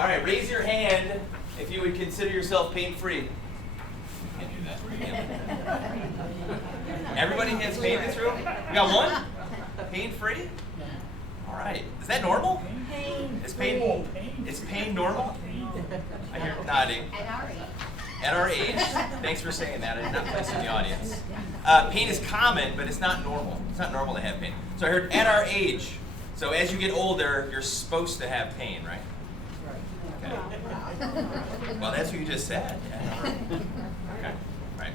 All right, raise your hand if you would consider yourself pain-free. Can't do that. Everybody has pain in this room? We got one? Pain-free? All right. Is that normal? Is pain normal? I hear nodding. At our age. Thanks for saying that. I did not place in the audience. Pain is common, but it's not normal. It's not normal to have pain. So I heard at our age. So as you get older, you're supposed to have pain, right? Okay. Well, that's what you just said. Okay. Right.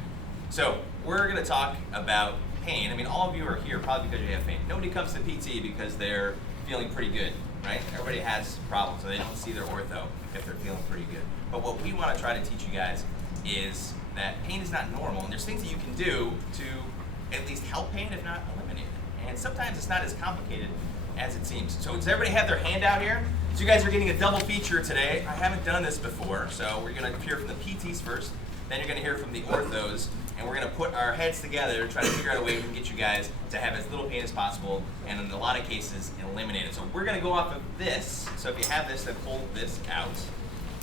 So we're going to talk about pain. I mean, all of you are here probably because you have pain. Nobody comes to PT because they're feeling pretty good, right? Everybody has problems, so they don't see their ortho if they're feeling pretty good. But what we want to try to teach you guys is that pain is not normal, and there's things that you can do to at least help pain, if not eliminate it. And sometimes it's not as complicated as it seems. So does everybody have their hand out here? So you guys are getting a double feature today. I haven't done this before, so we're going to hear from the PTs first, then you're going to hear from the orthos, and we're going to put our heads together to try to figure out a way we can get you guys to have as little pain as possible, and in a lot of cases, eliminate it. So we're going to go off of this. So if you have this, then pull this out.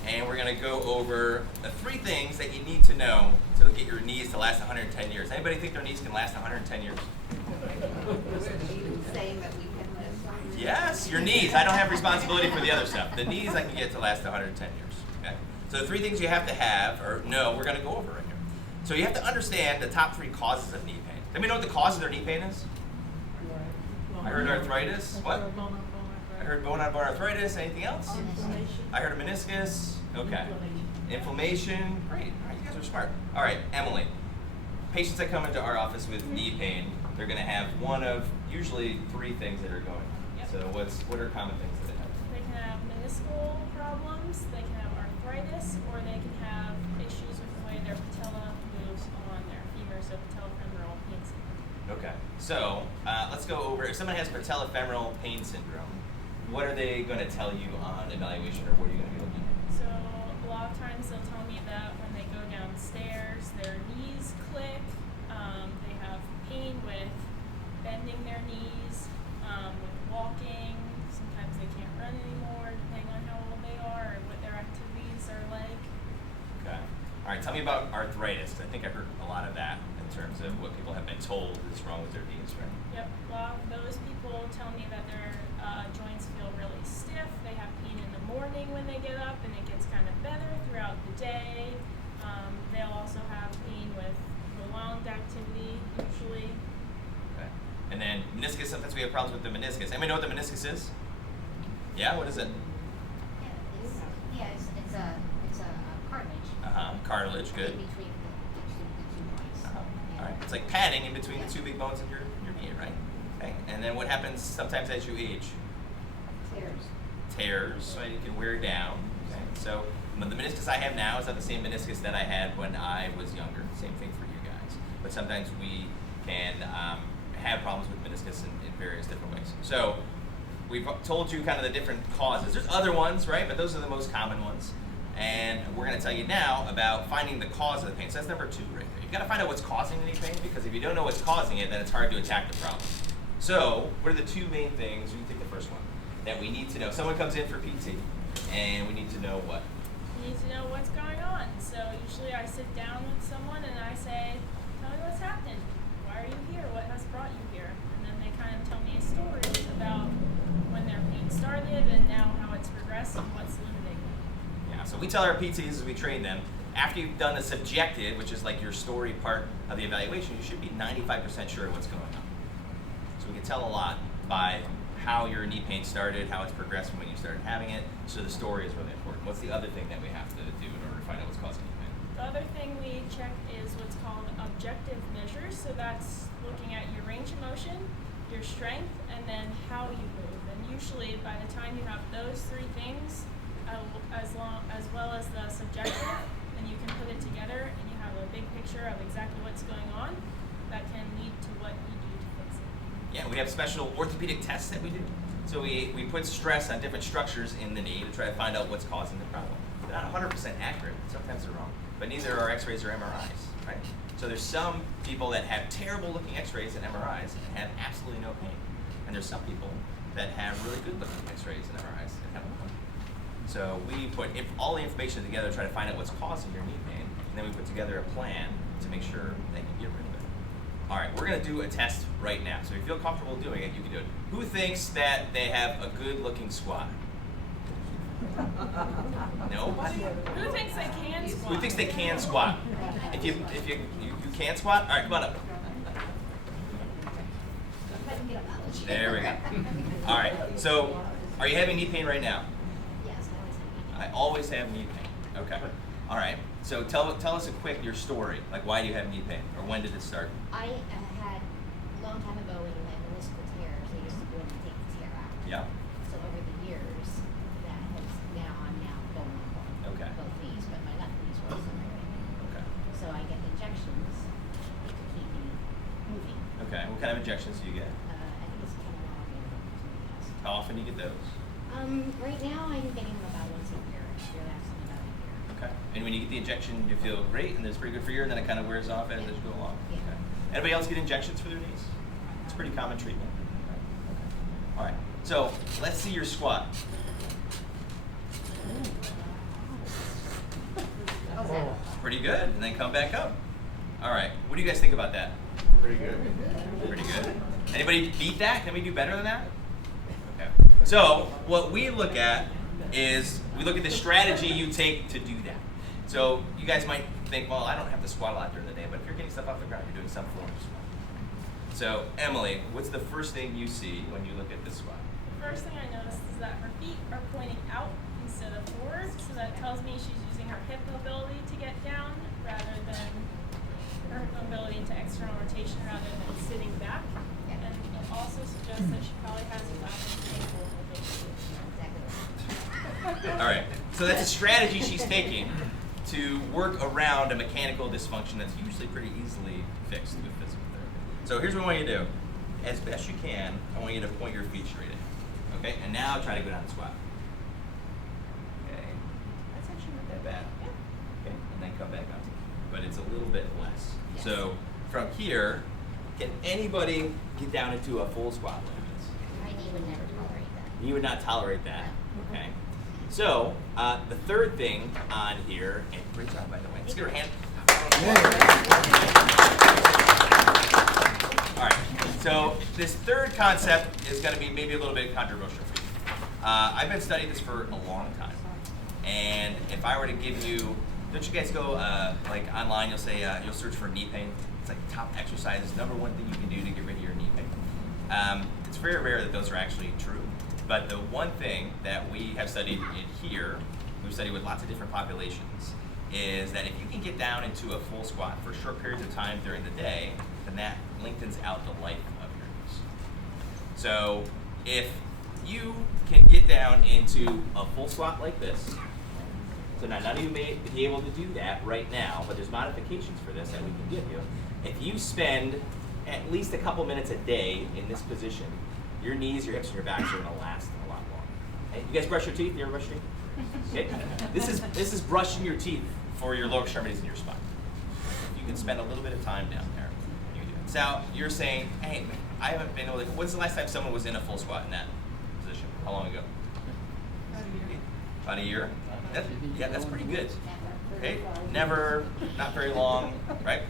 And we're going to go over the 3 things that you need to know to get your knees to last 110 years. Anybody think their knees can last 110 years? Saying that we can live. Yes, your knees. I don't have responsibility for the other stuff. The knees I can get to last 110 years. Okay? So the 3 things you have to have, or know, we're going to go over right here. So you have to understand the top 3 causes of knee pain. Let me know what the cause of their knee pain is. I heard arthritis. What? I heard bone-on-bone arthritis. Anything else? I heard a meniscus. Okay. Inflammation. Great. All right, you guys are smart. All right, Emily. Patients that come into our office with knee pain, they're going to have one of usually 3 things that are going on. Yep. So what are common things that they have? They can have meniscal problems, they can have arthritis, or they can have issues with the way their patella moves on their femur, so patellofemoral pain syndrome. Okay. So let's go over. If someone has patellofemoral pain syndrome, what are they going to tell you on evaluation, or what are you going to be looking at? So a lot of times they'll tell me that when they go downstairs, their knees click, they have pain with bending their knees, with walking. Sometimes they can't run anymore, depending on how old they are or what their activities are like. Okay. All right. Tell me about arthritis. I think I heard a lot of that in terms of what people have been told is wrong with their knees, right? Yep. A lot of those people tell me that their joints feel really stiff. They have pain in the morning when they get up, and it gets kind of better throughout the day. They'll also have pain with prolonged activity, usually. Okay. And then meniscus. Sometimes we have problems with the meniscus. Anybody know what the meniscus is? Yeah. What is it? It's a cartilage. Cartilage. Good. In between the 2 points. All right. It's like padding in between the 2 big bones in your knee, right? Okay. And then what happens sometimes as you age? Tears, so you can wear down. Okay. So the meniscus I have now is not the same meniscus that I had when I was younger. Same thing for you guys. But sometimes we can have problems with meniscus in various different ways. So we've told you kind of the different causes. There's other ones, right? But those are the most common ones. And we're going to tell you now about finding the cause of the pain. So that's number 2 right there. You've got to find out what's causing the knee pain, because if you don't know what's causing it, then it's hard to attack the problem. So what are the 2 main things? You can take the first one that we need to know. Someone comes in for PT, and we need to know what? You need to know what's going on. So usually I sit down with someone and I say, tell me what's happened. Why are you here? What has brought you here? And then they kind of tell me a story about when their pain started and now how it's progressed and what's limiting them. Yeah, so we tell our PTs as we train them, after you've done the subjective, which is like your story part of the evaluation, you should be 95% sure what's going on. So we can tell a lot by how your knee pain started, how it's progressed from when you started having it. So the story is really important. What's the other thing that we have to do in order to find out what's causing knee pain? The other thing we check is what's called objective measures. So that's looking at your range of motion, your strength, and then how you move. And usually by the time you have those 3 things, as well as the subjective, then you can put it together and you have a big picture of exactly what's going on that can lead to what you do to fix it. Yeah, we have special orthopedic tests that we do. So we put stress on different structures in the knee to try to find out what's causing the problem. They're not 100% accurate. Sometimes they're wrong. But neither are x-rays or MRIs, right? So there's some people that have terrible looking x-rays and MRIs and have absolutely no pain. And there's some people that have really good looking x-rays and MRIs and have a lot of pain. So we put all the information together to try to find out what's causing your knee pain, and then we put together a plan to make sure that you get rid of it. All right, we're gonna do a test right now. So if you feel comfortable doing it, you can do it. Who thinks that they have a good-looking squat? Nobody? Who thinks they can squat? Who thinks they can squat? If you can squat, all right, come on up. There we go. All right. So, are you having knee pain right now? Yes, I always have knee pain. Okay. All right. So tell us your story. Like, why do you have knee pain, or when did it start? I had a long time ago when you had meniscus tears, they used to go in and take the tear out. Yeah. So over the years, that has I'm now going on Okay. both knees, but my left knee's worse than my right knee. Okay. So I get injections to keep me moving. Okay. What kind of injections do you get? I think it's kind of long and something else. How often do you get those? Right now I'm getting them about once a year. They're lasting about a year. Okay. And when you get the injection, you feel great, and it's pretty good for you, and then it kind of wears off as you go along. Yeah. Okay. Anybody else get injections for their knees? It's pretty common treatment. Okay. All right. So let's see your squat. Pretty good. And then come back up. All right. What do you guys think about that? Pretty good. Pretty good. Anybody beat that? Can we do better than that? Okay. So what we look at is we look at the strategy you take to do that. So you guys might think, well, I don't have to squat a lot during the day, but if you're getting stuff off the ground, you're doing some form of squat. So Emily, what's the first thing you see when you look at this squat? The first thing I noticed is that her feet are pointing out instead of forward, so that tells me she's using her hip mobility to get down rather than her mobility into external rotation rather than sitting back. And it also suggests that she probably has a lack of ankle mobility. Exactly. All right. So that's a strategy she's taking to work around a mechanical dysfunction that's usually pretty easily fixed with physical therapy. So here's what I want you to do. As best you can, I want you to point your feet straight in. Okay? And now try to go down the squat. Okay. That's actually not that bad. Okay. And then come back up. But it's a little bit less. Yes. So from here, can anybody get down into a full squat like this? My knee would never tolerate that. You would not tolerate that. Okay. So the third thing on here, and great job by the way. Let's get her hand. All right. So this third concept is going to be maybe a little bit controversial for you. I've been studying this for a long time, and if I were to give you, don't you guys go like online? You'll say you'll search for knee pain. It's like top exercises, number one thing you can do to get rid of your knee pain. It's very rare that those are actually true. But the one thing that we have studied in here, we've studied with lots of different populations, is that if you can get down into a full squat for short periods of time during the day, then that lengthens out the life of your knees. So if you can get down into a full squat like this, so now none of you may be able to do that right now, but there's modifications for this that we can give you. If you spend at least a couple minutes a day in this position, your knees, your hips, and your backs are going to last a lot longer. Hey, you guys brush your teeth? You ever brush your teeth? Okay. This is brushing your teeth for your lower extremities and your spine. You can spend a little bit of time down there. You can do it. So you're saying, hey, I haven't been able to. When's the last time someone was in a full squat in that position? How long ago? About a year. Yeah, that's pretty good. Okay, never, not very long, right?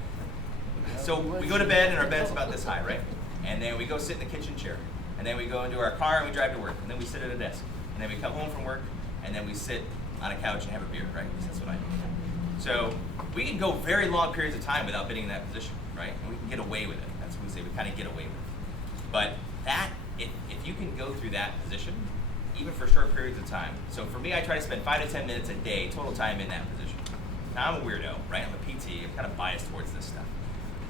So we go to bed and our bed's about this high, right? And then we go sit in the kitchen chair. And then we go into our car and we drive to work. And then we sit at a desk. And then we come home from work and then we sit on a couch and have a beer, right? That's what I do. So we can go very long periods of time without being in that position, right? And we can get away with it. That's what we say, we kind of get away with it. But that, if you can go through that position, even for short periods of time. So for me, I try to spend 5 to 10 minutes a day, total time in that position. Now I'm a weirdo, right? I'm a PT, I'm kind of biased towards this stuff.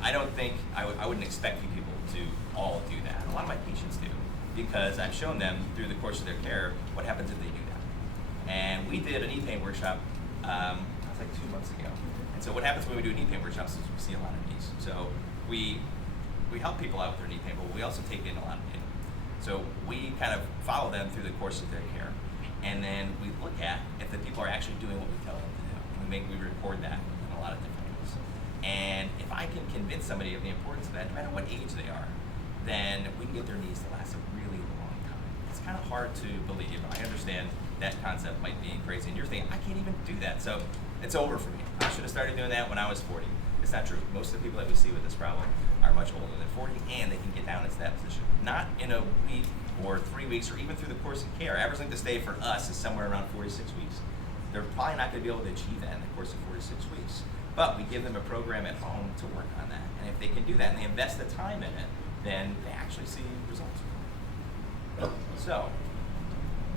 I don't think, I wouldn't expect you people to all do that. A lot of my patients do, because I've shown them through the course of their care what happens if they do that. And we did a knee pain workshop, it was like 2 months ago. And so what happens when we do knee pain workshops is we see a lot of knees. So we help people out with their knee pain, but we also take in a lot of pain. So we kind of follow them through the course of their care. And then we look at if the people are actually doing what we tell them to do. We record that in a lot of different ways. And if I can convince somebody of the importance of that, no matter what age they are, then we can get their knees to last a really long time. It's kind of hard to believe. I understand that concept might be crazy. And you're thinking, I can't even do that. So it's over for me. I should have started doing that when I was 40. It's not true. Most of the people that we see with this problem are much older than 40, and they can get down into that position. Not in a week or 3 weeks or even through the course of care. Average length of stay for us is somewhere around 46 weeks. They're probably not going to be able to achieve that in the course of 46 weeks. But we give them a program at home to work on that. And if they can do that and they invest the time in it, then they actually see results. So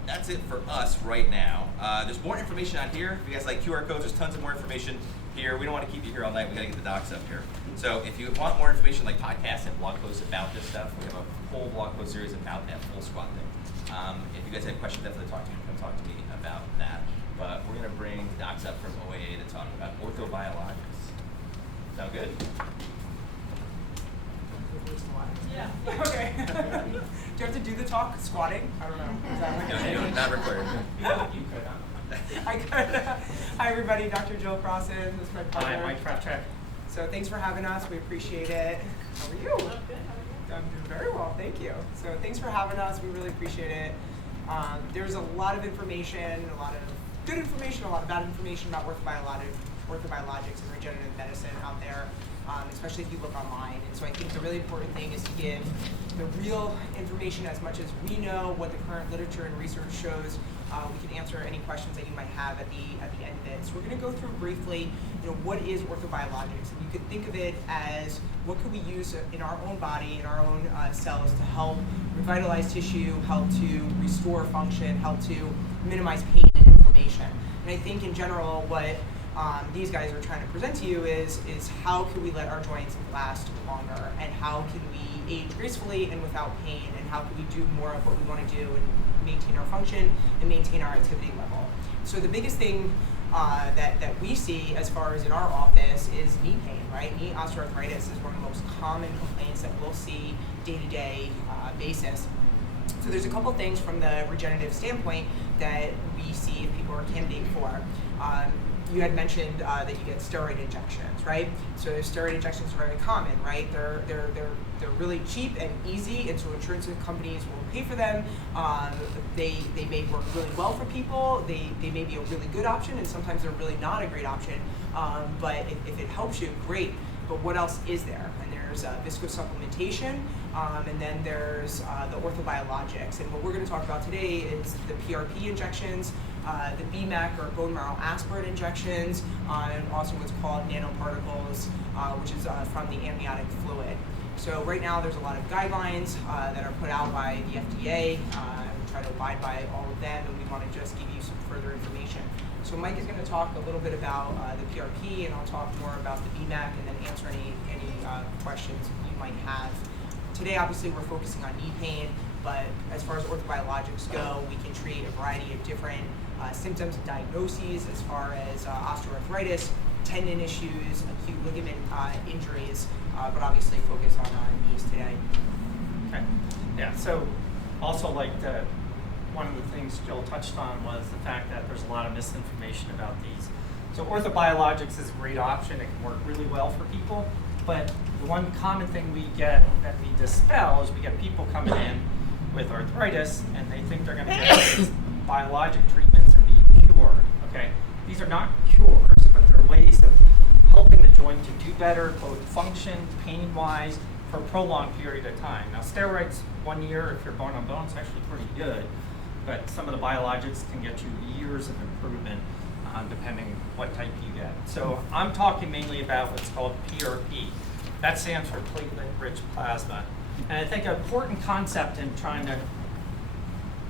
that's it for us right now. There's more information on here. If you guys like QR codes, there's tons of more information here. We don't want to keep you here all night. We got to get the docs up here. So if you want more information like podcasts and blog posts about this stuff, we have a whole blog post series about that full squat thing. If you guys have questions, definitely talk to me. Come talk to me about that. But we're going to bring the docs up from OAA to talk about orthobiologics. Sound good? Yeah. Okay. Do you have to do the talk squatting? I don't know. Is that No, no, not required. You could, huh? I could. Hi, everybody. Dr. Jill Crossan. This is my partner. Hi, Mike Trapcheck. So thanks for having us. We appreciate it. How are you? I'm good. How are you? I'm doing very well, thank you. So thanks for having us. We really appreciate it. There's a lot of information, a lot of good information, a lot of bad information about orthobiologics and regenerative medicine out there, especially if you look online. And so I think the really important thing is to give the real information as much as we know, what the current literature and research shows. We can answer any questions that you might have at the end of it. So we're going to go through briefly, what is orthobiologics? And you could think of it as what could we use in our own body, in our own cells to help revitalize tissue, help to restore function, help to minimize pain and inflammation. And I think in general what these guys are trying to present to you is how can we let our joints last longer, and how can we age gracefully and without pain, and how can we do more of what we want to do and maintain our function and maintain our activity level. So the biggest thing that we see as far as in our office is knee pain, right? Knee osteoarthritis is one of the most common complaints that we'll see day-to-day basis. So there's a couple things from the regenerative standpoint that we see if people are a candidate for. You had mentioned that you get steroid injections, right? So steroid injections are very common, right? They're really cheap and easy, and so insurance companies will pay for them. They may work really well for people. They may be a really good option, and sometimes they're really not a great option. But if it helps you, great. But what else is there? And there's viscosupplementation, and then there's the orthobiologics. And what we're going to talk about today is the PRP injections, the BMAC or bone marrow aspirate injections, and also what's called nanoparticles, which is from the amniotic fluid. So right now there's a lot of guidelines that are put out by the FDA. We try to abide by all of them, and we want to just give you some further information. So Mike is going to talk a little bit about the PRP, and I'll talk more about the BMAC, and then answer any questions you might have. Today, obviously, we're focusing on knee pain, but as far as orthobiologics go, we can treat a variety of different symptoms and diagnoses as far as osteoarthritis, tendon issues, acute ligament injuries, but obviously focus on knees today. Okay. Yeah, so also one of the things Jill touched on was the fact that there's a lot of misinformation about these. So orthobiologics is a great option. It can work really well for people, but the one common thing we get that we dispel is we get people coming in with arthritis and they think they're going to get these biologic treatments and be cured, okay? These are not cures, but they're ways of helping the joint to do better, both function, pain-wise, for a prolonged period of time. Now steroids, 1 year, if you're bone on bone, is actually pretty good, but some of the biologics can get you years of improvement depending what type you get. So I'm talking mainly about what's called PRP. That stands for platelet-rich plasma. And I think an important concept in trying to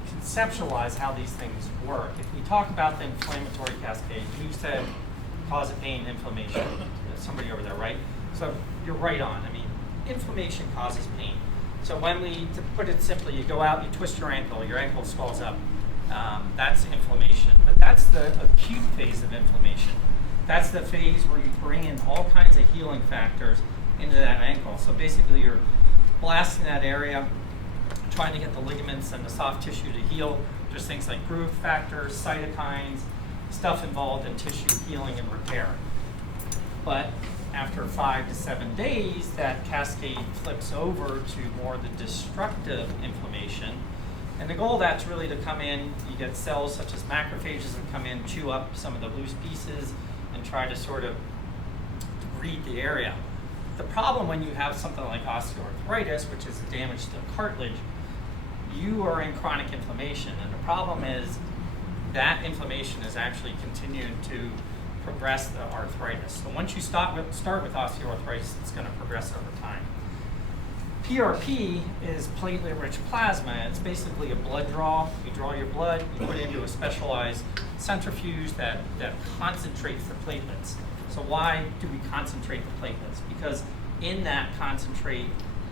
conceptualize how these things work. If we talk about the inflammatory cascade, you said cause of pain, inflammation. There's somebody over there, right? So you're right on. I mean, inflammation causes pain. So when to put it simply, you go out, you twist your ankle swells up. That's inflammation. But that's the acute phase of inflammation. That's the phase where you bring in all kinds of healing factors into that ankle. So basically you're blasting that area, trying to get the ligaments and the soft tissue to heal. There's things like growth factors, cytokines, stuff involved in tissue healing and repair. But after 5 to 7 days, that cascade flips over to more the destructive inflammation, And the goal of that's really to come in, you get cells such as macrophages that come in, chew up some of the loose pieces, and try to sort of debride the area. The problem when you have something like osteoarthritis, which is damage to the cartilage, you are in chronic inflammation. And the problem is that inflammation is actually continuing to progress the arthritis. So once you start with osteoarthritis, it's going to progress over time. PRP is platelet-rich plasma. It's basically a blood draw. You draw your blood, you put it into a specialized centrifuge that concentrates the platelets. So why do we concentrate the platelets? Because in that concentrate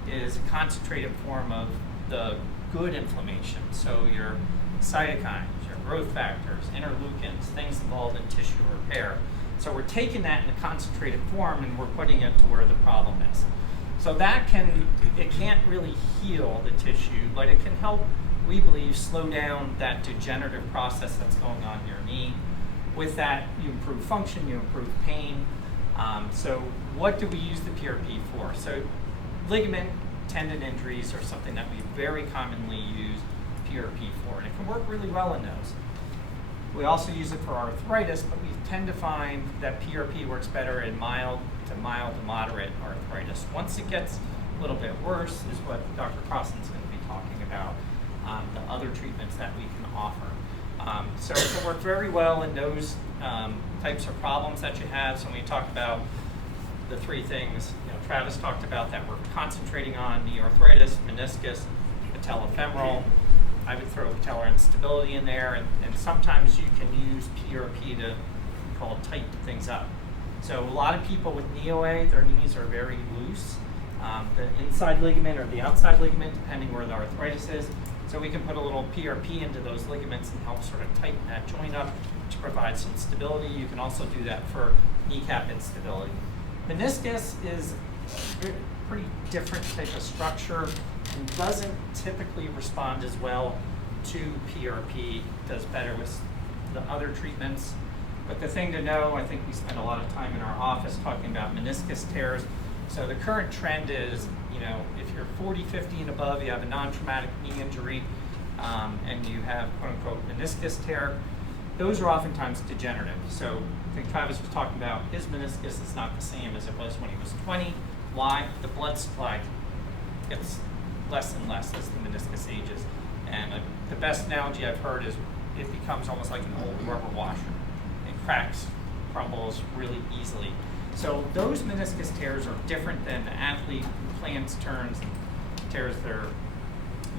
is a concentrated form of the good inflammation. So your cytokines, your growth factors, interleukins, things involved in tissue repair. So we're taking that in a concentrated form and we're putting it to where the problem is. So that it can't really heal the tissue, but it can help, we believe, slow down that degenerative process that's going on in your knee. With that, you improve function, you improve pain. So what do we use the PRP for? So ligament, tendon injuries are something that we very commonly use PRP for, and it can work really well in those. We also use it for arthritis, but we tend to find that PRP works better in mild to moderate arthritis. Once it gets a little bit worse is what Dr. Crossan's going to be talking about, the other treatments that we can offer. So it can work very well in those types of problems that you have. So when we talk about the three things, Travis talked about that we're concentrating on: knee arthritis, meniscus, patellofemoral. I would throw patellar instability in there, and sometimes you can use PRP to tighten things up. So a lot of people with knee OA, their knees are very loose, the inside ligament or the outside ligament, depending where the arthritis is. So we can put a little PRP into those ligaments and help sort of tighten that joint up to provide some stability. You can also do that for kneecap instability. Meniscus is a pretty different type of structure and doesn't typically respond as well to PRP. Does better with the other treatments. But the thing to know, I think we spend a lot of time in our office talking about meniscus tears. So the current trend is, if you're 40, 50 and above, you have a non-traumatic knee injury, and you have quote-unquote meniscus tear, those are oftentimes degenerative. So I think Travis was talking about his meniscus is not the same as it was when he was 20. Why? The blood supply gets less and less as the meniscus ages. And the best analogy I've heard is it becomes almost like an old rubber washer. It cracks, crumbles really easily. So those meniscus tears are different than the athlete who plans turns and tears their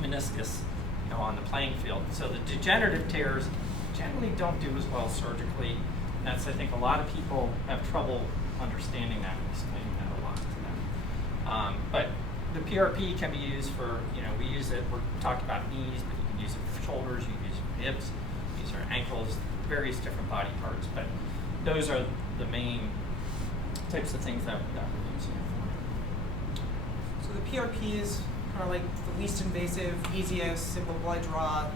meniscus on the playing field. So the degenerative tears generally don't do as well surgically. And that's, I think, a lot of people have trouble understanding that and explaining that a lot to them. But the PRP can be used for, we use it, we're talking about knees, but you can use it for shoulders, you can use it for hips, use it for ankles, various different body parts. But those are the main types of things that we're using it for. So the PRP is kind of like the least invasive, easiest, simple blood draw,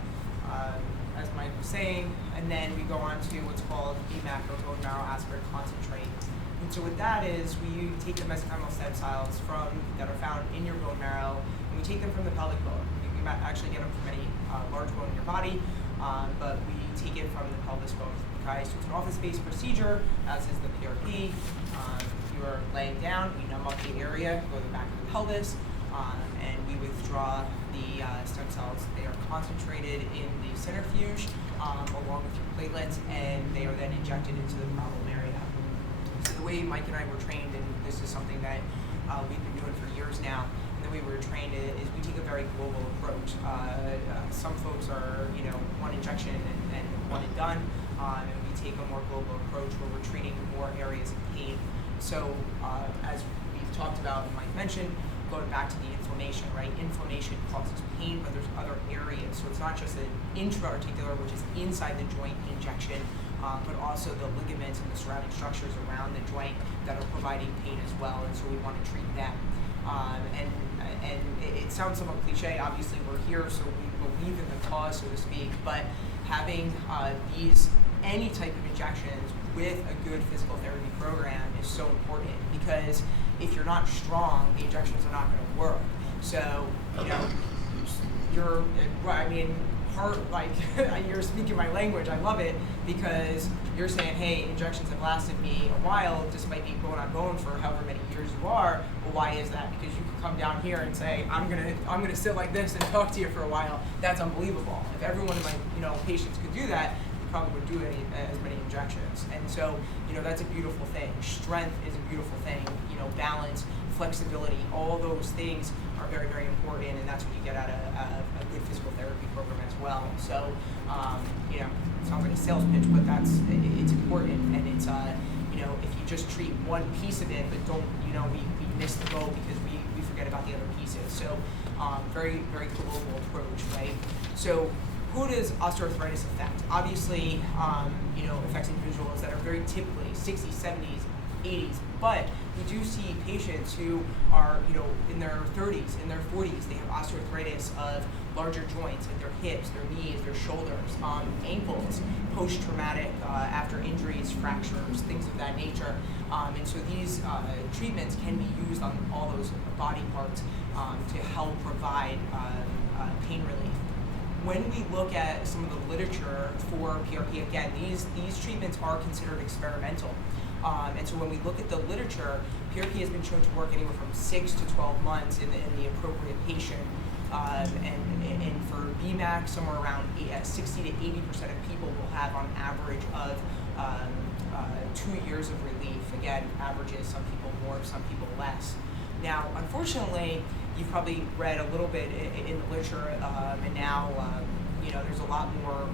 as Mike was saying, and then we go on to what's called BMAC, or bone marrow aspirate concentrate. And so what that is, we take the mesenchymal stem cells that are found in your bone marrow, and we take them from the pelvic bone. You can actually get them from any large bone in your body, but we take it from the pelvis bone. Okay, so it's an office-based procedure, as is the PRP. You are laying down, we numb up the area, go to the back of the pelvis, and we withdraw the stem cells. They are concentrated in the centrifuge along with your platelets, and they are then injected into the problem area. So the way Mike and I were trained, and this is something that we've been doing for years now, and the way we were trained is we take a very global approach. Some folks are, one injection and one and done, and we take a more global approach where we're treating more areas of pain. So as we've talked about and Mike mentioned, going back to the inflammation, right? Inflammation causes pain, but there's other areas. So it's not just an intra-articular, which is inside the joint injection, but also the ligaments and the surrounding structures around the joint that are providing pain as well. And so we want to treat them. And it sounds somewhat cliche. Obviously, we're here, so we believe in the cause, so to speak. But having any type of injections with a good physical therapy program is so important, because if you're not strong, the injections are not going to work. So, you're, I mean, like you're speaking my language. I love it because you're saying, hey, injections have lasted me a while, despite being bone on bone for however many years you are. Well, why is that? Because you could come down here and say, I'm gonna sit like this and talk to you for a while. That's unbelievable. If every one of my patients could do that, we probably would do as many injections. And so that's a beautiful thing. Strength is a beautiful thing. Balance, flexibility, all those things are very, very important, and that's what you get out of a good physical therapy program as well. So, sounds like a sales pitch, but it's important, and it's if you just treat one piece of it, but don't we miss the boat because we forget about the other pieces. So, very, very global approach, right? So, who does osteoarthritis affect? Obviously, affects individuals that are very typically 60s, 70s, 80s, but we do see patients who are, in their 30s, in their 40s. They have osteoarthritis of larger joints, like their hips, their knees, their shoulders, ankles, post-traumatic, after injuries, fractures, things of that nature. And so these treatments can be used on all those body parts to help provide pain relief. When we look at some of the literature for PRP, again, these treatments are considered experimental. And so when we look at the literature, PRP has been shown to work anywhere from 6 to 12 months in the appropriate patient. And for BMAC, somewhere around 60 to 80% of people will have on average of 2 years of relief. Again, averages, some people more, some people less. Now, unfortunately, you've probably read a little bit in the literature, and now there's a lot more.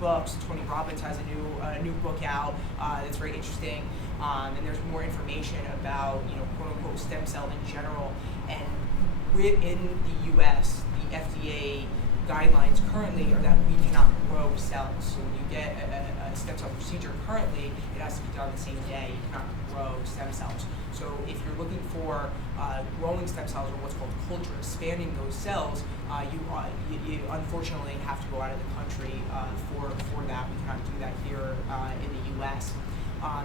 Books. Tony Robbins has a new book out that's very interesting, and there's more information about quote unquote stem cell in general. And within the U.S., the FDA guidelines currently are that we cannot grow cells. So when you get a stem cell procedure currently, it has to be done the same day. You cannot grow stem cells. So if you're looking for growing stem cells, or what's called culture, expanding those cells, you unfortunately have to go out of the country for that. We cannot do that here in the U.S.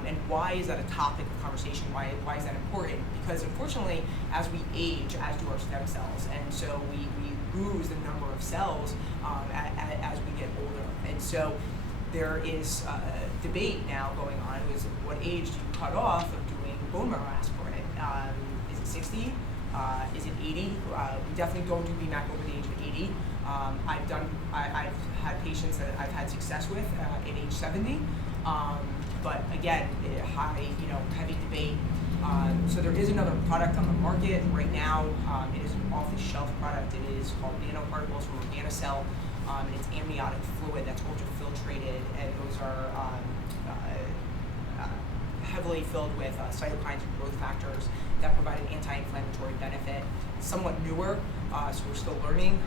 And why is that a topic of conversation? Why is that important? Because unfortunately, as we age, as do our stem cells, and so we lose the number of cells as we get older. And so there is debate now going on, is what age do you cut off of doing bone marrow aspirate? Is it 60? Is it 80? We definitely don't do BMAC over the age of 80. I've had patients that I've had success with at age 70. But again, high, heavy debate. So there is another product on the market right now. It is an off-the-shelf product. It is called Nanoparticles from Organocell, and it's amniotic fluid that's ultrafiltrated, and those are heavily filled with cytokines and growth factors that provide an anti-inflammatory benefit. Somewhat newer, so we're still learning.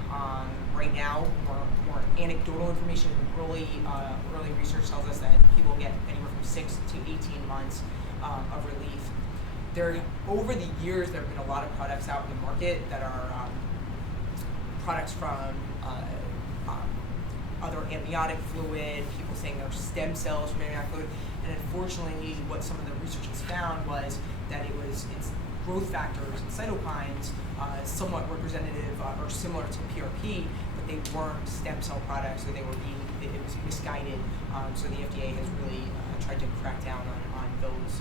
Right now, more anecdotal information. Early research tells us that people get anywhere from 6 to 18 months of relief. Over the years, there have been a lot of products out in the market that are products from other amniotic fluid, people saying they're stem cells from amniotic fluid, and unfortunately, what some of the research has found was that it's growth factors and cytokines somewhat representative or similar to PRP, but they weren't stem cell products, so it was misguided. So the FDA has really tried to crack down on those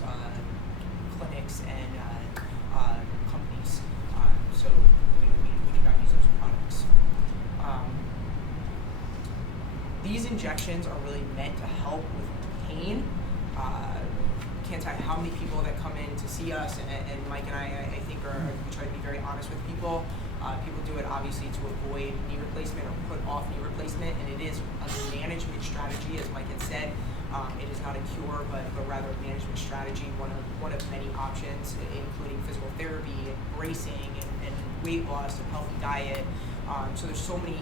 clinics and companies. So we do not use those products. These injections are really meant to help with pain. Can't tell you how many people that come in to see us, and Mike and I think we try to be very honest with people. People do it obviously to avoid knee replacement or put off knee replacement, and it is a management strategy, as Mike had said. It is not a cure, but rather a management strategy, one of many options, including physical therapy, and bracing, and weight loss, and healthy diet. So there's so many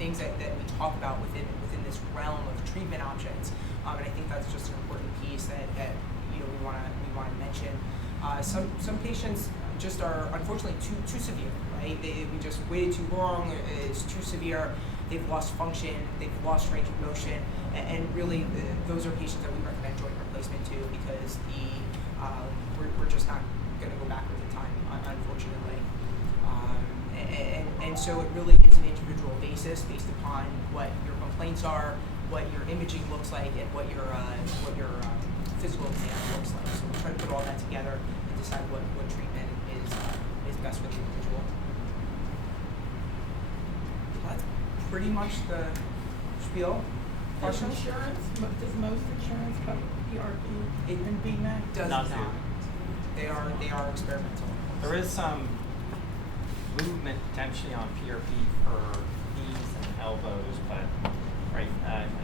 things that we talk about within this realm of treatment options, and I think that's just an important piece that we want to mention. Some patients just are unfortunately too severe, right? We just waited too long. It's too severe. They've lost function. They've lost range of motion, and really those are patients that we recommend joint replacement to, because we're just not going to go backwards in time, unfortunately. And so it really is an individual basis based upon what your complaints are, what your imaging looks like, and what your physical exam looks like. So we try to put all that together and decide what treatment is best for the individual. That's pretty much the spiel. Does Questions? does most insurance cover PRP It and BMAC? Does Not not. do. They are experimental. There is some movement potentially on PRP for knees and elbows, but I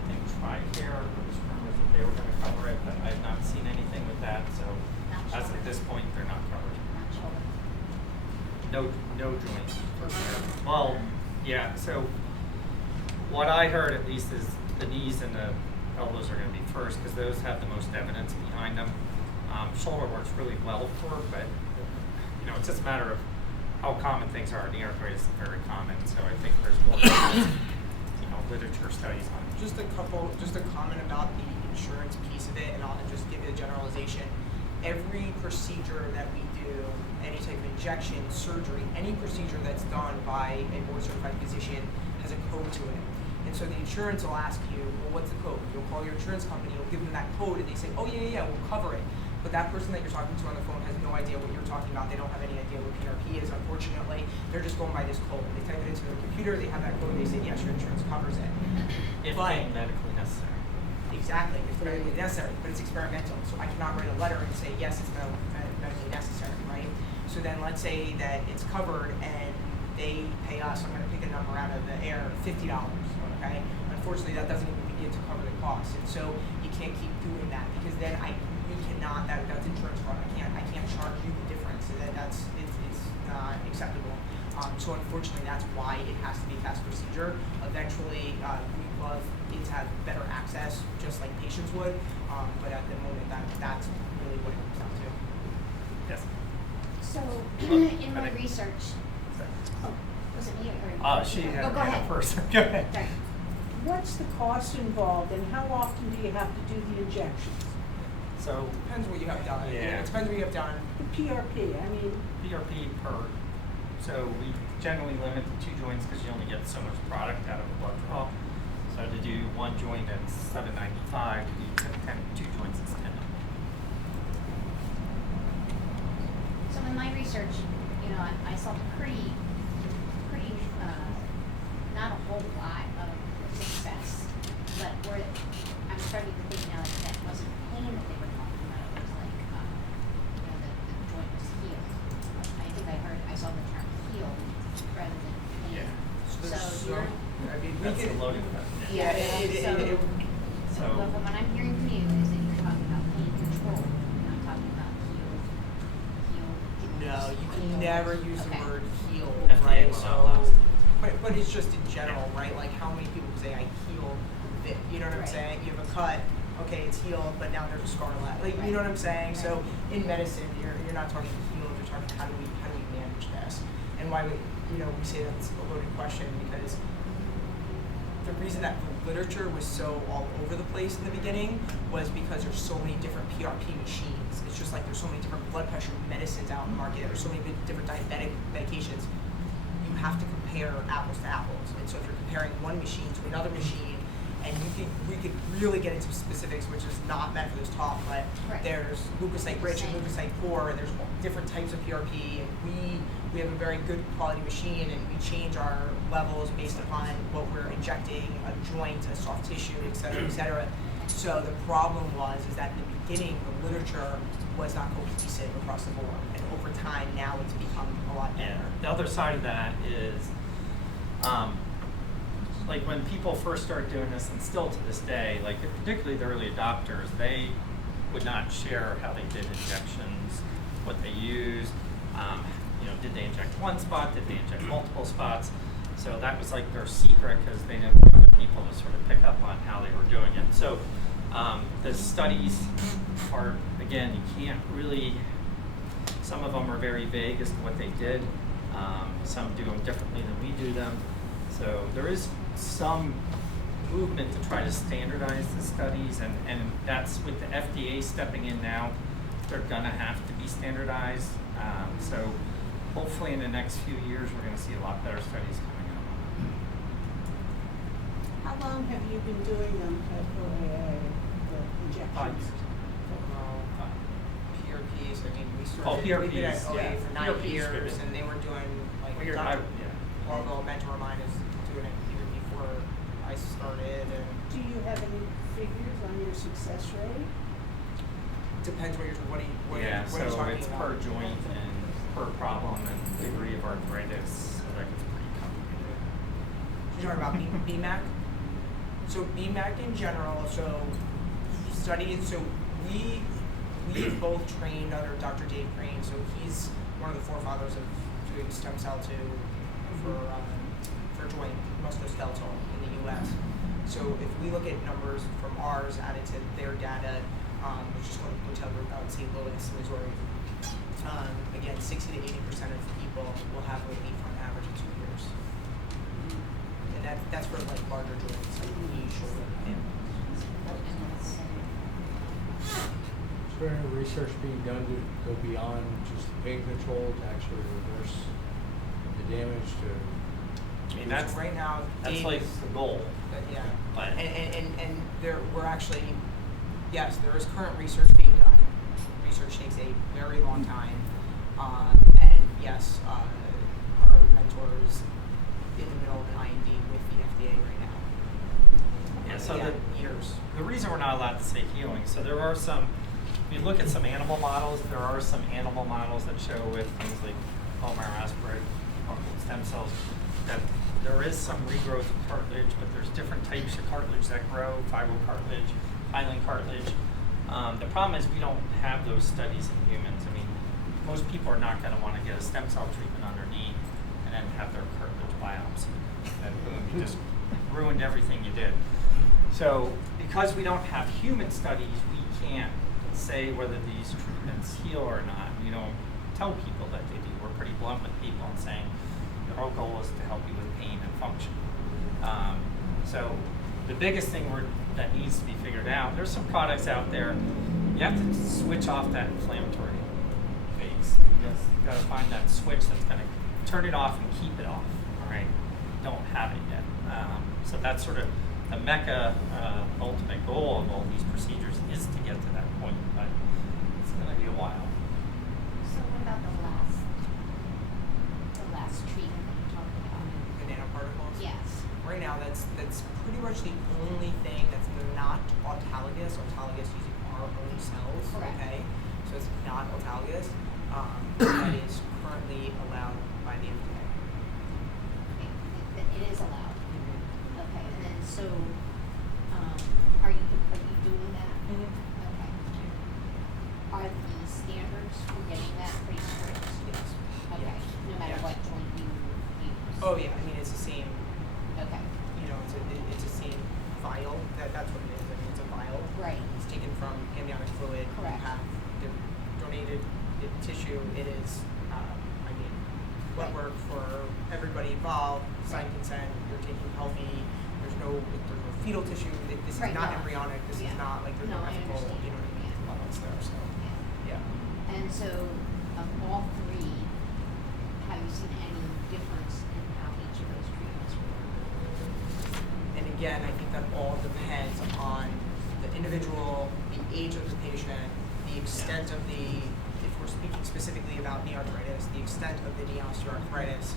think TRICARE was rumored that they were going to cover it, but I've not seen anything with that. So Not as shoulder. of this point, they're not covered. Not shoulder. No joints for sure. Well, yeah. So what I heard at least is the knees and the elbows are going to be first because those have the most evidence behind them. Shoulder works really well for, but it's just a matter of how common things are. Knee arthritis is very common, so I think there's more literature studies on it. Just a comment about the insurance piece of it, and I'll just give you a generalization. Every procedure that we do, any type of injection, surgery, any procedure that's done by a board certified physician has a code to it. And so the insurance will ask you, well, what's the code? You'll call your insurance company, you'll give them that code, and they say, oh yeah, we'll cover it. But that person that you're talking to on the phone has no idea what you're talking about. They don't have any idea what PRP is, unfortunately. They're just going by this code. They type it into their computer, they have that code, they say, yes, your insurance covers it. If But- medically necessary. Exactly, it's medically necessary, but it's experimental. So I cannot write a letter and say, yes, it's medically necessary, right? So then let's say that it's covered and they pay us, I'm gonna pick a number out of the air, $50, okay? Unfortunately, that doesn't even begin to cover the cost. And so you can't keep doing that because then we cannot, that's insurance fraud. I can't charge you the difference. So it's not acceptable. So unfortunately, that's why it has to be a fast procedure. Eventually, we'd love it to have better access, just like patients would. But at the moment, that's really what it comes down to. Yes. So, Look, in I my think- research, oh, was it me or? She had Oh, go had ahead. it first. Go ahead. Sorry. What's the cost involved and how often do you have to do the injections? So Depends what you have done. Yeah. It depends what you have done. The PRP, I mean, PRP per. So we generally limit to 2 joints because you only get so much product out of a blood draw. So to do 1 joint, it's $7.95. To do 2 joints, it's $10. So in my research, I saw pretty, not a whole lot of success, but where I'm starting to think now that wasn't pain that they were talking about. It was like, the joint was healed. I saw the term healed rather than pain. Yeah. So you're, I mean, we That's can. a loaded question. Yeah, it- so So- what I'm hearing from you is that you're talking about pain control, you're not talking about healed. No, you can healed. never use the Okay. word heal, FDA right? will not So, allow us to. but it's just in general, right? Like how many people say I healed it? You know what I'm Right. saying? You have a cut, okay, it's healed, but now there's a scar left. Like you know what I'm saying? Right. So in medicine, you're not talking healed. You're talking how do we manage this? And why we say that's a loaded question because the reason that the literature was so all over the place in the beginning was because there's so many different PRP machines. It's just like there's so many different blood pressure medicines out in the market. There's so many different diabetic medications. You have to compare apples to apples. And so if you're comparing one machine to another machine, and we could really get into specifics, which is not meant for this talk, but Right. there's leukocyte rich and leukocyte poor, and there's different types of PRP, and we have a very good quality machine, and we change our levels based upon what we're injecting, a joint, a soft tissue, et cetera, et cetera. So the problem is that in the beginning, the literature was not cohesive across the board, and over time, now it's become a lot better. Yeah. The other side of that is, like when people first started doing this, and still to this day, like particularly the early adopters, they would not share how they did injections, what they used. Did they inject one spot? Did they inject multiple spots? So that was like their secret because they didn't want other people to sort of pick up on how they were doing it. So the studies are, again, you can't really. Some of them are very vague as to what they did. Some do them differently than we do them. So there is some movement to try to standardize the studies, and that's with the FDA stepping in now. They're gonna have to be standardized. So hopefully in the next few years, we're going to see a lot better studies coming out. How long have you been doing them at OAA, the injections? 5 years. PRPs, I mean, we Oh, started, we've been at PRPs, OA yeah. for 9 PRPs years, good. and they were doing, like, Weird, Dr. yeah. Although a mentor of mine is doing it even before I started, and Do you have any figures on your success rate? depends what you're Yeah, what you're so talking it's about. per joint and per problem and degree of arthritis, so that gets pretty complicated. You're talking about BMAC? So BMAC in general, so studies, so we both trained under Dr. Dave Crane, so he's one of the forefathers of doing stem cell for joint musculoskeletal in the US. So if we look at numbers from ours added to their data, which is called the hotel group out in St. Louis, Missouri, again, 60 to 80% of people will have relief on average in 2 years. And that's for like larger joints, like knee, shoulder, hip. Is there any research being done to go beyond just pain control to actually reverse the damage to? I mean, that's right now. that's like the goal. Yeah. But And we're actually, yes, there is current research being done. Research takes a very long time. And yes, our mentor is in the middle of an IND with the FDA right now. yeah, so Yeah, years. the reason we're not allowed to say healing, so there are some, if you look at some animal models, there are some animal models that show with things like bone marrow aspirate, stem cells, that there is some regrowth of cartilage, but there's different types of cartilage that grow, fibrocartilage, hyaline cartilage. The problem is we don't have those studies in humans. I mean, most people are not going to want to get a stem cell treatment underneath and then have their cartilage biopsy. And boom, you just ruined everything you did. So because we don't have human studies, we can't say whether these treatments heal or not. We don't tell people that they do. We're pretty blunt with people and saying the whole goal is to help you with pain and function. So the biggest thing that needs to be figured out, there's some products out there, you have to switch off that inflammatory phase. You got to find that switch that's going to turn it off and keep it off, all right? Don't have it yet. So that's sort of the mecca, ultimate goal of all these procedures is to get to that point, but it's going to be a while. So what about the last treatment that you talked about? The nanoparticles. Yes. Right now, that's pretty much the only thing that's not autologous. Autologous using our own cells. Correct. Okay, so it's not autologous. That is currently allowed by the FDA. It is allowed. Okay, and then so, are you doing that? Okay. Are the standards for getting that pretty strict? Yes. Okay, no matter Yeah. what joint you use? Oh yeah, I mean it's the same. Okay, You know, it's the same vial. That's what it is. I mean, it's a vial. right, It's taken from amniotic fluid. Correct. You have the donated tissue. It is, I mean, blood Right. work for everybody involved. Signed consent. You're taking healthy. There's no fetal tissue. This is Right, not no. embryonic. This Yeah. is not like there's No, no I ethical. understand. You know what I mean? Yeah. Levels there. So yeah. yeah. And so, of all three, have you seen any difference in how each of those treatments work? And again, I think that all depends on the individual, the age of the patient, the extent of the, if we're speaking specifically about knee arthritis, the extent of the knee osteoarthritis,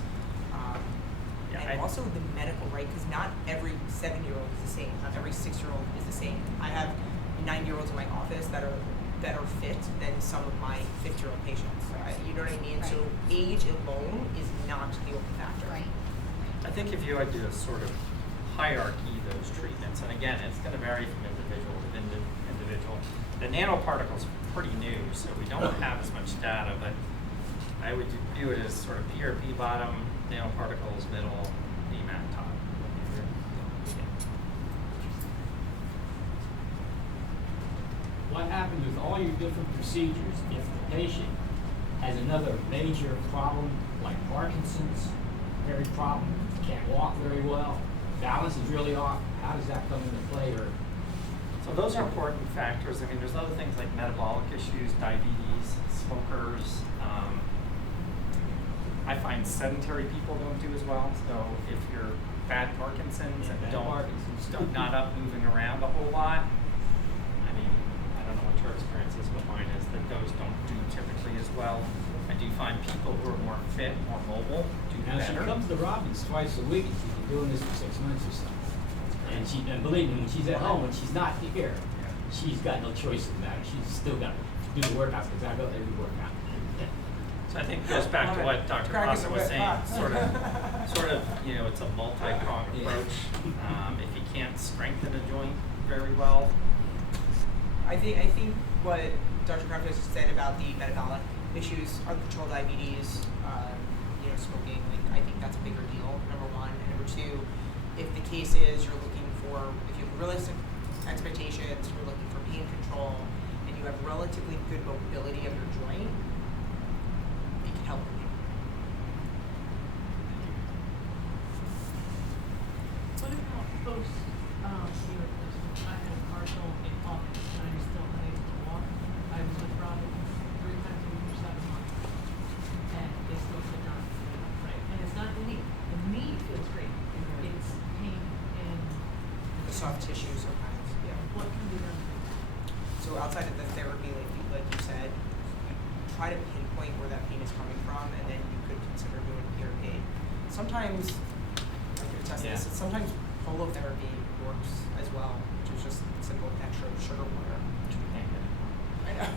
and also the medical, right? Because not every 7-year-old is the same. Not every 6-year-old is the same. I have 9-year-olds in my office that are better fit than some of my 50-year-old patients. You know what I mean? So age alone is not the only factor. Right. I think if you had to sort of hierarchy those treatments, and again, it's going to vary from individual to individual. The nanoparticles are pretty new, so we don't have as much data, but I would view it as sort of PRP bottom, nanoparticles middle, BMAC top. What happens with all your different procedures if the patient has another major problem like Parkinson's, very problem, can't walk very well, balance is really off, how does that come into play? Or So those are important factors. I mean, there's other things like metabolic issues, diabetes, smokers. I find sedentary people don't do as well. So if you're bad Parkinson's Yeah, and bad Parkinson's. not up moving around a whole lot, I mean, I don't know what your experience is, but mine is that those don't do typically as well. I do find people who are more fit, more mobile, do Now, she better. comes to Robbins twice a week, and she's been doing this for 6 months or so. And believe me, when she's at home, when she's not here, she's got no choice in the matter. She's still got to do the workouts, because I go every workout. So I think it goes back to what Dr. Cracking Costa the was whip, saying, huh? sort of, you know, it's a multi-pronged Yeah. approach. If you can't strengthen a joint very well, I think what Dr. Crafton just said about the metabolic issues, uncontrolled diabetes, smoking, like I think that's a bigger deal, number one. And number two, if the case is you're looking for, if you have realistic expectations, you're looking for pain control, and you have relatively good mobility of your joint, it can help with pain. What about post knee replacement? I had a partial in August and I'm still unable to walk. I was with Robin 3 times a week for 7 months. And they still could not. Right. And it's not the knee. The knee feels great. It's pain in The soft tissue sometimes, yeah. what can be done. So outside of the therapy, like you said, you try to pinpoint where that pain is coming from, and then you could consider doing PRP. Sometimes, I could attest to this, Yeah. sometimes holotherapy works as well, which is just simple extra sugar water. I know.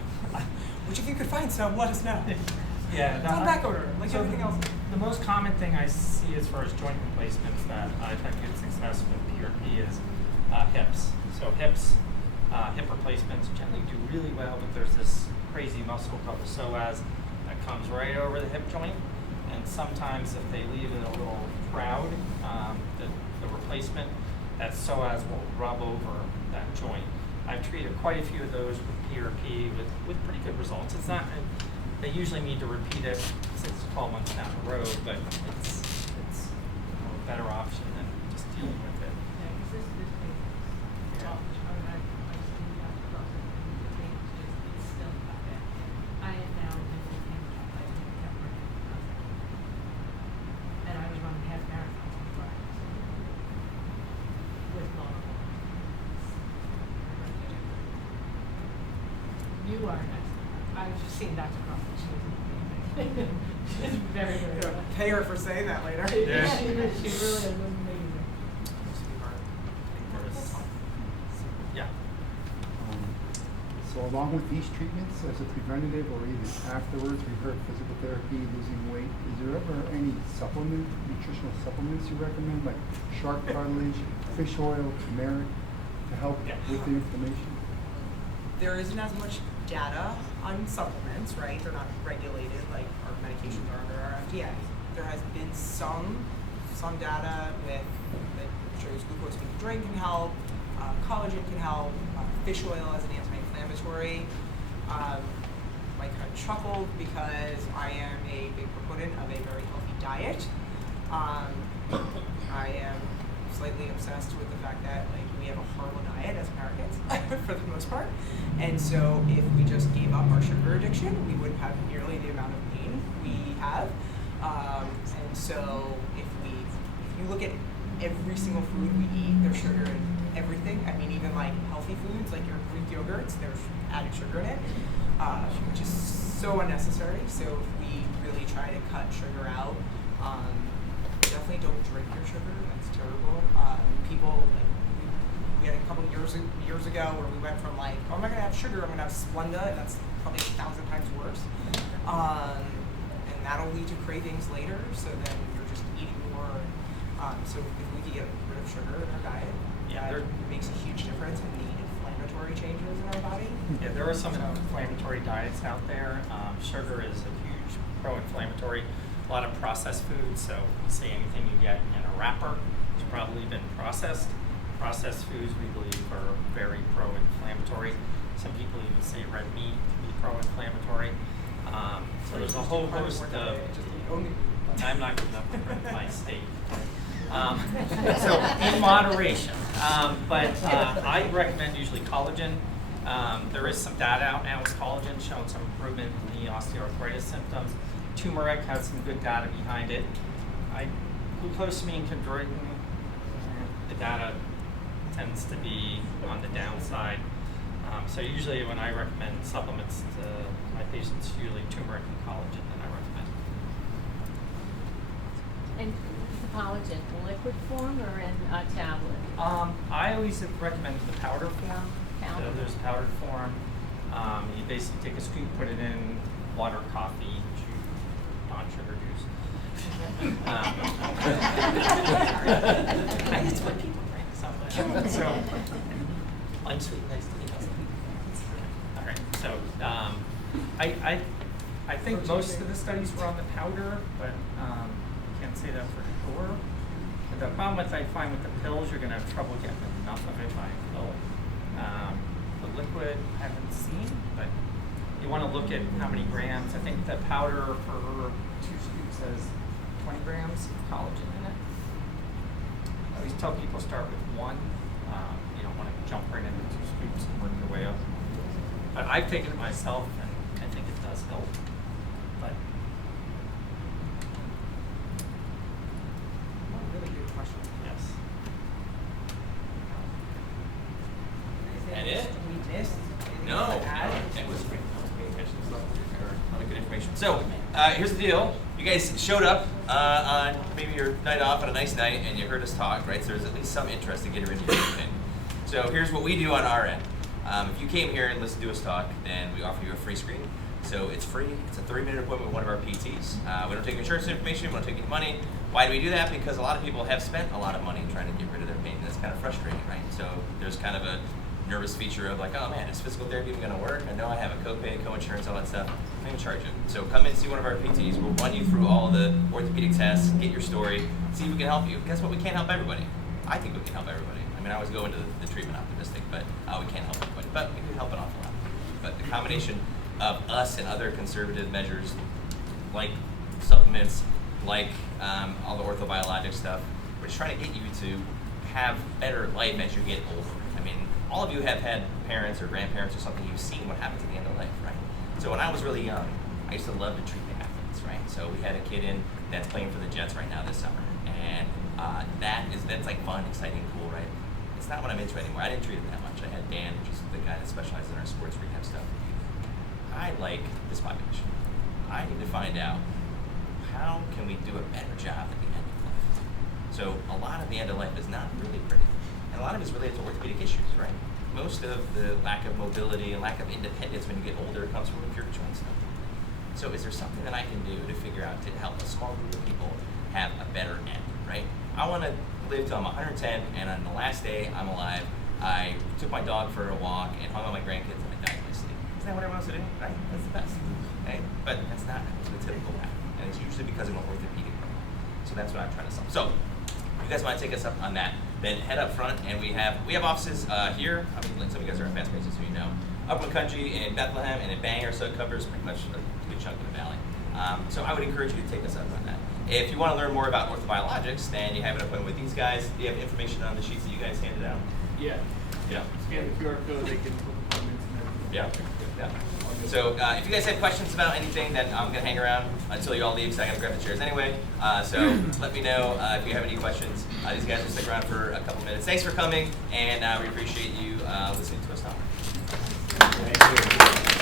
Which if you could find some, let us know. yeah. It's on back order, like so everything else. The most common thing I see as far as joint replacements that I've had good success with PRP is hips. So hip replacements generally do really well, but there's this crazy muscle called the psoas that comes right over the hip joint, and sometimes if they leave it a little proud, the replacement, that psoas will rub over that joint. I've treated quite a few of those with PRP with pretty good results. It's not, they usually need to repeat it 6 to 12 months down the road, but it's a better option than just dealing with it. Yeah, because this pain is off. I mean, I've seen you guys across it, and the pain is just, it's still not bad. I am now in the pain shop. I kept running constantly. And I was running half marathons on Friday. With multiple. You are an expert. I've just seen Dr. Crawford. She was amazing. She's very, very good. Pay her for saying that later. Yeah. She really is amazing. Yeah. So along with these treatments, as a preventative or even afterwards, we heard physical therapy, losing weight. Is there ever any nutritional supplements you recommend, like shark cartilage, fish oil, turmeric, to help with the inflammation? There isn't as much data on supplements, right? They're not regulated like our medications are under our FDA. There has been some data that shows glucose-free drink can help, collagen can help, fish oil as an anti-inflammatory. I kind of chuckled because I am a big proponent of a very healthy diet. I am slightly obsessed with the fact that we have a horrible diet as Americans for the most part, and so if we just gave up our sugar addiction, we wouldn't have nearly the amount of pain we have. And so if you look at every single food we eat, there's sugar in everything. I mean, even like healthy foods, like your Greek yogurts, there's added sugar in it, which is so unnecessary. So if we really try to cut sugar out, definitely don't drink your sugar. That's terrible. People we had a couple years ago where we went from like, oh, I'm not gonna have sugar, I'm gonna have Splenda, and that's probably 1,000 times worse. And that'll lead to cravings later. So then you're just eating more. So if we could get rid of sugar in our diet, that makes a huge difference in the inflammatory changes in our body. Yeah, there are some inflammatory diets out there. Sugar is a huge pro-inflammatory. A lot of processed foods, so you say anything you get in a wrapper has probably been processed. Processed foods, we believe, are very pro-inflammatory. Some people even say red meat can be pro-inflammatory. So there's a whole host of... I'm not giving up my steak. So in moderation. But I recommend usually collagen. There is some data out now with collagen showing some improvement in the osteoarthritis symptoms. turmeric has some good data behind it. Glucosamine, chondroitin, the data tends to be on the downside. So usually when I recommend supplements to my patients, usually turmeric and collagen that I recommend. And the collagen, in liquid form or in a tablet? I always recommend the powder form. Powder. So there's powdered form. You basically take a scoop, put it in water, coffee, juice, non-sugar juice. It's what people drink sometimes. So, unsweet iced tea. All right. So, I think most of the studies were on the powder, but can't say that for sure. But the problem I find with the pills, you're going to have trouble getting enough of it by pill. The liquid, I haven't seen, but you want to look at how many grams. I think the powder for 2 scoops has 20 grams of collagen in it. I always tell people start with 1. You don't want to jump right into 2 scoops and work your way up. But I've taken it myself, and I think it does help. But Really good question. yes. That it? We missed. No, that was great. A lot of good information. So, here's the deal. You guys showed up on maybe your night off on a nice night, and you heard us talk, right? So there's at least some interest to get her into your thing. So here's what we do on our end. If you came here and listened to us talk, then we offer you a free screen. So it's free. It's a 30-minute appointment with one of our PTs. We don't take insurance information. We don't take any money. Why do we do that? Because a lot of people have spent a lot of money trying to get rid of their pain, and it's kind of frustrating, right? So there's kind of a nervous feature of like, oh man, is physical therapy even going to work? I know I have a copay, co-insurance, all that stuff. I'm going to charge it. So come in, see one of our PTs. We'll run you through all the orthopedic tests, get your story, see if we can help you. Guess what? We can't help everybody. I think we can help everybody. I mean, I always go into the treatment optimistic, but we can't help everybody. But we can help an awful lot. But the combination of us and other conservative measures, like supplements, like all the orthobiologic stuff, we're just trying to get you to have better life as you get older. I mean, all of you have had parents or grandparents or something. You've seen what happens at the end of life, right? So when I was really young, I used to love to treat the athletes, right? So we had a kid in that's playing for the Jets right now this summer, and that's like fun, exciting, cool, right? It's not what I'm into anymore. I didn't treat him that much. I had Dan, which is the guy that specializes in our sports rehab stuff. I like this population. I need to find out how can we do a better job at the end of life. So a lot of the end of life is not really pretty. And a lot of it is related to orthopedic issues, right? Most of the lack of mobility and lack of independence when you get older comes from pure joint stuff. So is there something that I can do to figure out to help a small group of people have a better end, right? I want to live till I'm 110, and on the last day I'm alive, I took my dog for a walk and hung on my grandkids, and I died in my sleep. Isn't that what everyone wants to do? Right? That's the best. Right? But that's not the typical path. And it's usually because of an orthopedic problem. So that's what I'm trying to solve. So if you guys want to take us up on that, then head up front, and we have offices here. I mean, some of you guys are in advanced places, so you know. Upland Country in Bethlehem and in Bangor, so it covers pretty much a good chunk of the valley. So I would encourage you to take us up on that. If you want to learn more about orthobiologics, then you have an appointment with these guys. Do you have information on the sheets that you guys handed out? Yeah. Yeah. Scan the QR code, they can book appointments and everything. Yeah. So if you guys have questions about anything, then I'm going to hang around until you all leave, because I got to grab the chairs anyway. So let me know if you have any questions. These guys will stick around for a couple minutes. Thanks for coming, and we appreciate you listening to us talk. Thank you.